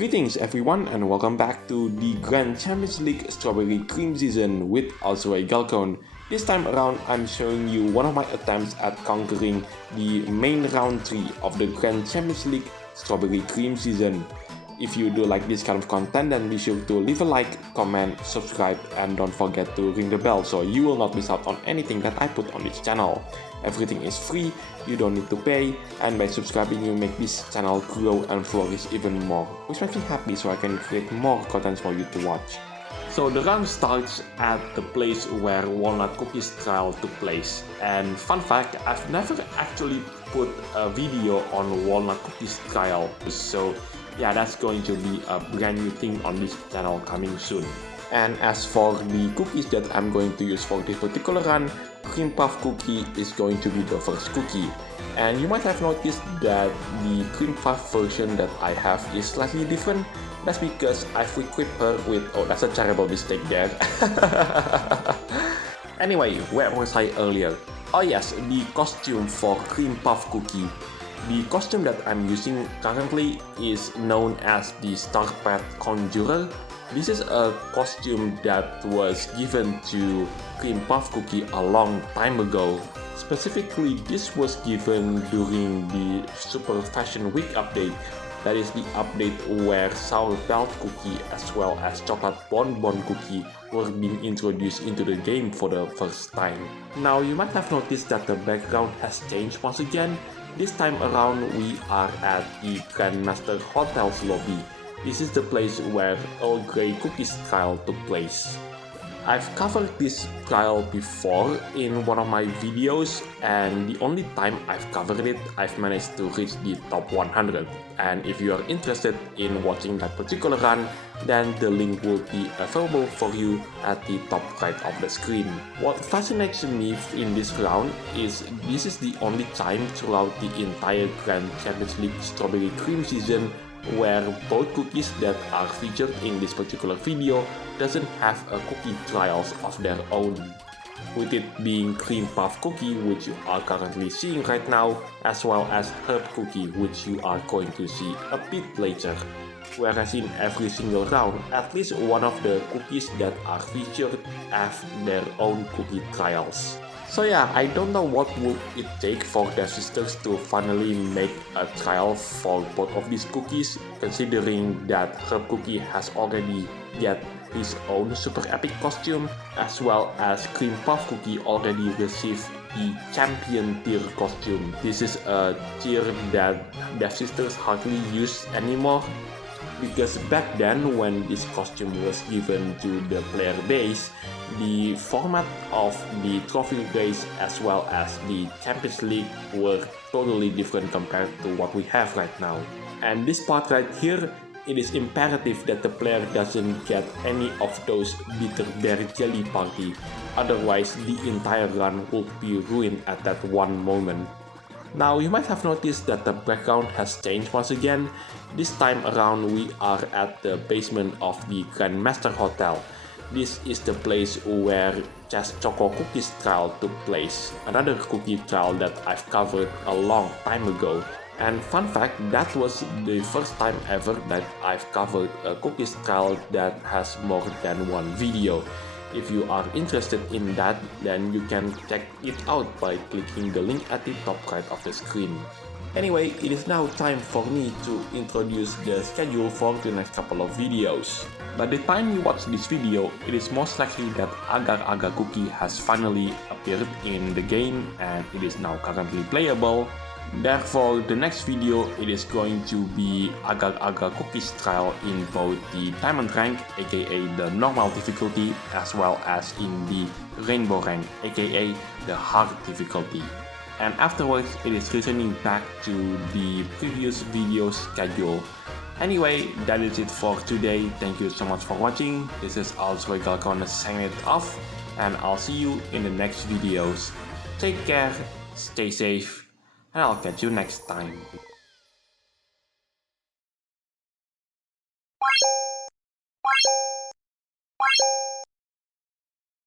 Greetings everyone and welcome back to the Grand Champions League Strawberry Cream Season with also a Galcone. This time around I'm showing you one of my attempts at conquering the main round 3 of the Grand Champions League Strawberry Cream Season. If you do like this kind of content, then be sure to leave a like, comment, subscribe, and don't forget to ring the bell so you will not miss out on anything that I put on this channel. Everything is free, you don't need to pay, and by subscribing you make this channel grow and flourish even more, which makes me happy so I can create more content for you to watch. So the round starts at the place where Walnut Cookies trial took place, and fun fact, I've never actually put a video on Walnut Cookies trial, so yeah, that's going to be a brand new thing on this channel coming soon. And as for the cookies that I'm going to use for this particular run, Cream Puff Cookie is going to be the first cookie. And you might have noticed that the Cream Puff version that I have is slightly different. That's because I've equipped her with, oh, that's a terrible mistake there. Anyway, where was I earlier? Oh yes, the costume for Cream Puff Cookie. The costume that I'm using currently is known as the Star Pet Conjurer. This is a costume that was given to Cream Puff Cookie a long time ago. Specifically, this was given during the Super Fashion Week update. That is the update where Sour Belt Cookie as well as Chocolate Bonbon Cookie were being introduced into the game for the first time. Now, you might have noticed that the background has changed once again. This time around, we are at the Grandmaster Hotel's lobby. This is the place where Earl Grey Cookies trial took place. I've covered this trial before in one of my videos, and the only time I've covered it, I've managed to reach the top 100. And if you are interested in watching that particular run, then the link will be available for you at the top right of the screen. What fascinates me in this round is this is the only time throughout the entire Grand Champions League Strawberry Cream Season where both cookies that are featured in this particular video doesn't have a cookie trials of their own. With it being Cream Puff Cookie, which you are currently seeing right now, as well as Herb Cookie, which you are going to see a bit later. Whereas in every single round, at least one of the cookies that are featured have their own cookie trials. So yeah, I don't know what would it take for Devsisters to finally make a trial for both of these cookies, considering that Herb Cookie has already get his own super epic costume, as well as Cream Puff Cookie already received the champion tier costume. This is a tier that Devsisters hardly use anymore, because back then when this costume was given to the player base, the format of the trophy race as well as the Champions League were totally different compared to what we have right now. And this part right here, it is imperative that the player doesn't get any of those bitter berry jelly party, otherwise the entire run would be ruined at that one moment. Now you might have noticed that the background has changed once again. This time around we are at the basement of the Grandmaster Hotel. This is the place where Just Choco Cookies trial took place, another cookie trial that I've covered a long time ago. And fun fact, that was the first time ever that I've covered a cookies trial that has more than one video. If you are interested in that, then you can check it out by clicking the link at the top right of the screen. Anyway, it is now time for me to introduce the schedule for the next couple of videos. By the time you watch this video, it is most likely that Agar Agar Cookie has finally appeared in the game and it is now currently playable. Therefore, the next video it is going to be Agar Agar Cookies trial in both the Diamond rank, aka the normal difficulty, as well as in the Rainbow rank, aka the hard difficulty. And afterwards, it is returning back to the previous video schedule. Anyway, that is it for today. Thank you so much for watching. This is also Galcone signing it off, and I'll see you in the next videos. Take care, stay safe, and I'll catch you next time.